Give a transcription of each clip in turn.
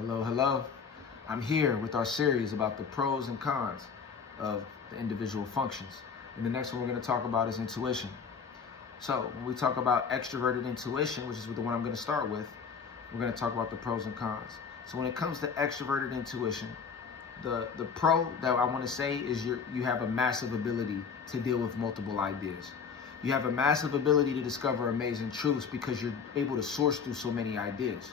Hello, hello. I'm here with our series about the pros and cons of the individual functions. And the next one we're going to talk about is intuition. So when we talk about extroverted intuition, which is the one I'm going to start with, we're going to talk about the pros and cons. So when it comes to extroverted intuition, the pro that I want to say is you have a massive ability to deal with multiple ideas. You have a massive ability to discover amazing truths because you're able to source through so many ideas.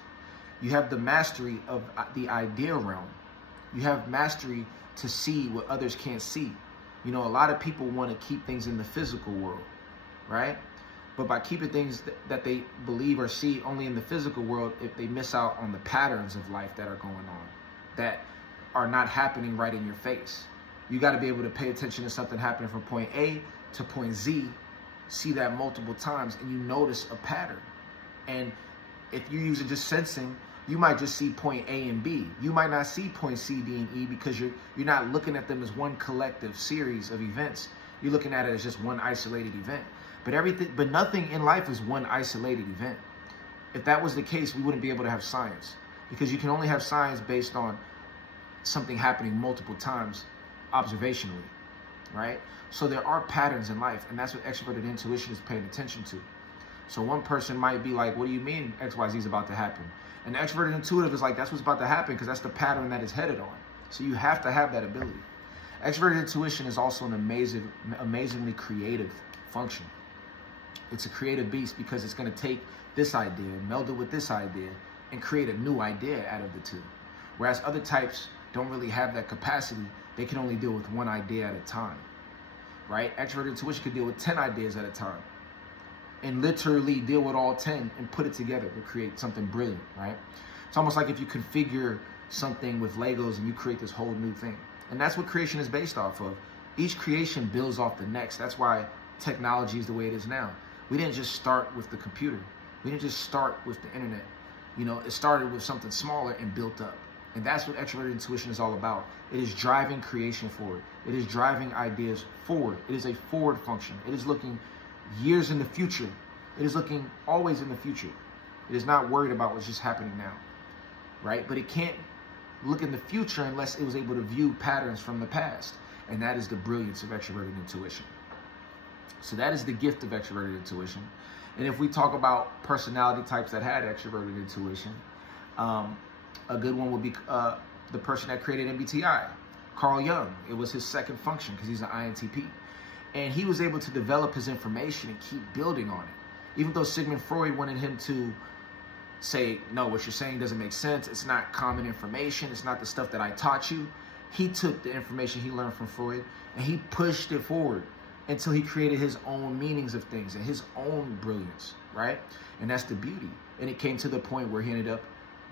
You have the mastery of the idea realm. You have mastery to see what others can't see. You know, a lot of people want to keep things in the physical world, right? But by keeping things that they believe or see only in the physical world, if they miss out on the patterns of life that are going on, that are not happening right in your face. You got to be able to pay attention to something happening from point A to point Z, see that multiple times, and you notice a pattern. And if you're using just sensing, you might just see point A and B. You might not see point C, D, and E because you're not looking at them as one collective series of events. You're looking at it as just one isolated event. But nothing in life is one isolated event. If that was the case, we wouldn't be able to have science, because you can only have science based on something happening multiple times observationally, right? So there are patterns in life, and that's what extroverted intuition is paying attention to. So one person might be like, what do you mean XYZ is about to happen? And the extroverted intuitive is like, that's what's about to happen because that's the pattern that it's headed on. So you have to have that ability. Extroverted intuition is also an amazingly creative function. It's a creative beast because it's going to take this idea and meld it with this idea and create a new idea out of the two. Whereas other types don't really have that capacity. They can only deal with one idea at a time, right? Extroverted intuition could deal with 10 ideas at a time and literally deal with all 10 and put it together to create something brilliant, right? It's almost like if you configure something with Legos and you create this whole new thing. And that's what creation is based off of. Each creation builds off the next. That's why technology is the way it is now. We didn't just start with the computer. We didn't just start with the internet. You know, it started with something smaller and built up. And that's what extroverted intuition is all about. It is driving creation forward. It is driving ideas forward. It is a forward function. It is looking years in the future. It is looking always in the future. It is not worried about what's just happening now, right? But it can't look in the future unless it was able to view patterns from the past. And that is the brilliance of extroverted intuition. So that is the gift of extroverted intuition. And if we talk about personality types that had extroverted intuition, a good one would be the person that created MBTI, Carl Jung. It was his second function because he's an INTP. And he was able to develop his information and keep building on it. Even though Sigmund Freud wanted him to say, no, what you're saying doesn't make sense. It's not common information. It's not the stuff that I taught you. He took the information he learned from Freud and he pushed it forward until he created his own meanings of things and his own brilliance, right? And that's the beauty. And it came to the point where he ended up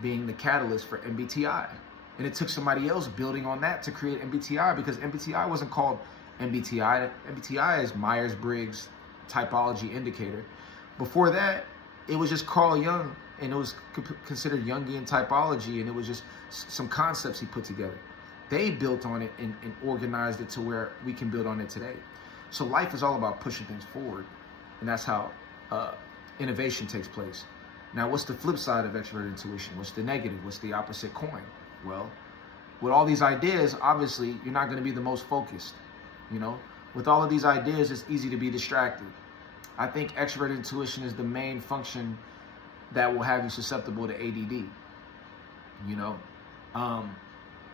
being the catalyst for MBTI. And it took somebody else building on that to create MBTI, because MBTI wasn't called MBTI. MBTI is Myers-Briggs Typology Indicator. Before that, it was just Carl Jung, and it was considered Jungian typology, and it was just some concepts he put together. They built on it and organized it to where we can build on it today. So life is all about pushing things forward, and that's how innovation takes place. Now, what's the flip side of extroverted intuition? What's the negative? What's the opposite coin? Well, with all these ideas, obviously, you're not going to be the most focused. You know, with all of these ideas, it's easy to be distracted. I think extroverted intuition is the main function that will have you susceptible to ADD, you know,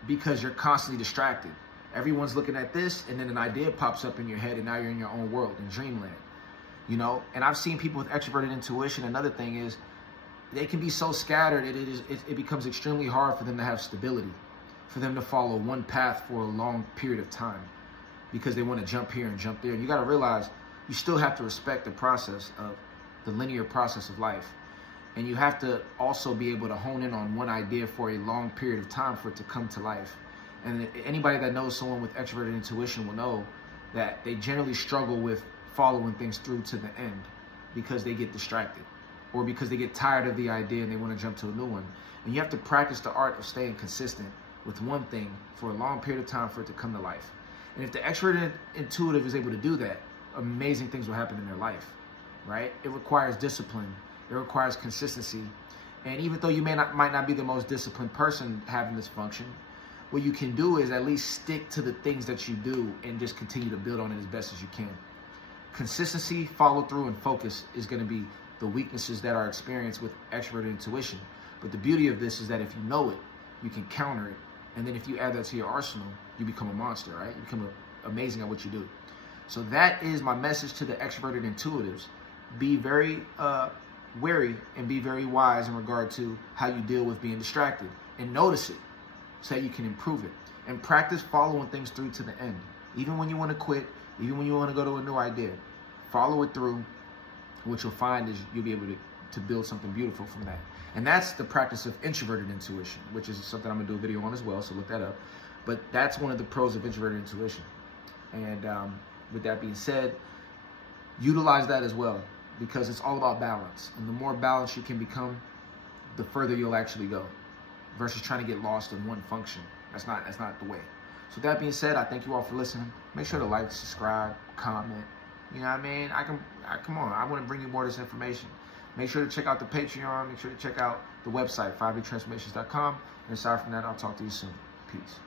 because you're constantly distracted. Everyone's looking at this, and then an idea pops up in your head, and now you're in your own world, in dreamland, you know. And I've seen people with extroverted intuition. Another thing is they can be so scattered, it becomes extremely hard for them to have stability, for them to follow one path for a long period of time, because they want to jump here and jump there. And you got to realize you still have to respect the process of the linear process of life. And you have to also be able to hone in on one idea for a long period of time for it to come to life. And anybody that knows someone with extroverted intuition will know that they generally struggle with following things through to the end because they get distracted or because they get tired of the idea and they want to jump to a new one. And you have to practice the art of staying consistent with one thing for a long period of time for it to come to life. And if the extroverted intuitive is able to do that, amazing things will happen in their life, right? It requires discipline. It requires consistency. And even though you might not be the most disciplined person having this function, what you can do is at least stick to the things that you do and just continue to build on it as best as you can. Consistency, follow through, and focus is going to be the weaknesses that are experienced with extroverted intuition. But the beauty of this is that if you know it, you can counter it. And then if you add that to your arsenal, you become a monster, right? You become amazing at what you do. So that is my message to the extroverted intuitives. Be very wary and be very wise in regard to how you deal with being distracted. And notice it so that you can improve it. And practice following things through to the end. Even when you want to quit, even when you want to go to a new idea, follow it through. What you'll find is you'll be able to build something beautiful from that. And that's the practice of introverted intuition, which is something I'm going to do a video on as well, so look that up. But that's one of the pros of introverted intuition. And with that being said, utilize that as well, because it's all about balance. And the more balanced you can become, the further you'll actually go, versus trying to get lost in one function. That's not the way. So with that being said, I thank you all for listening. Make sure to like, subscribe, comment. You know what I mean? Come on, I want to bring you more of this information. Make sure to check out the Patreon. Make sure to check out the website, 5btransformations.com. And aside from that, I'll talk to you soon. Peace.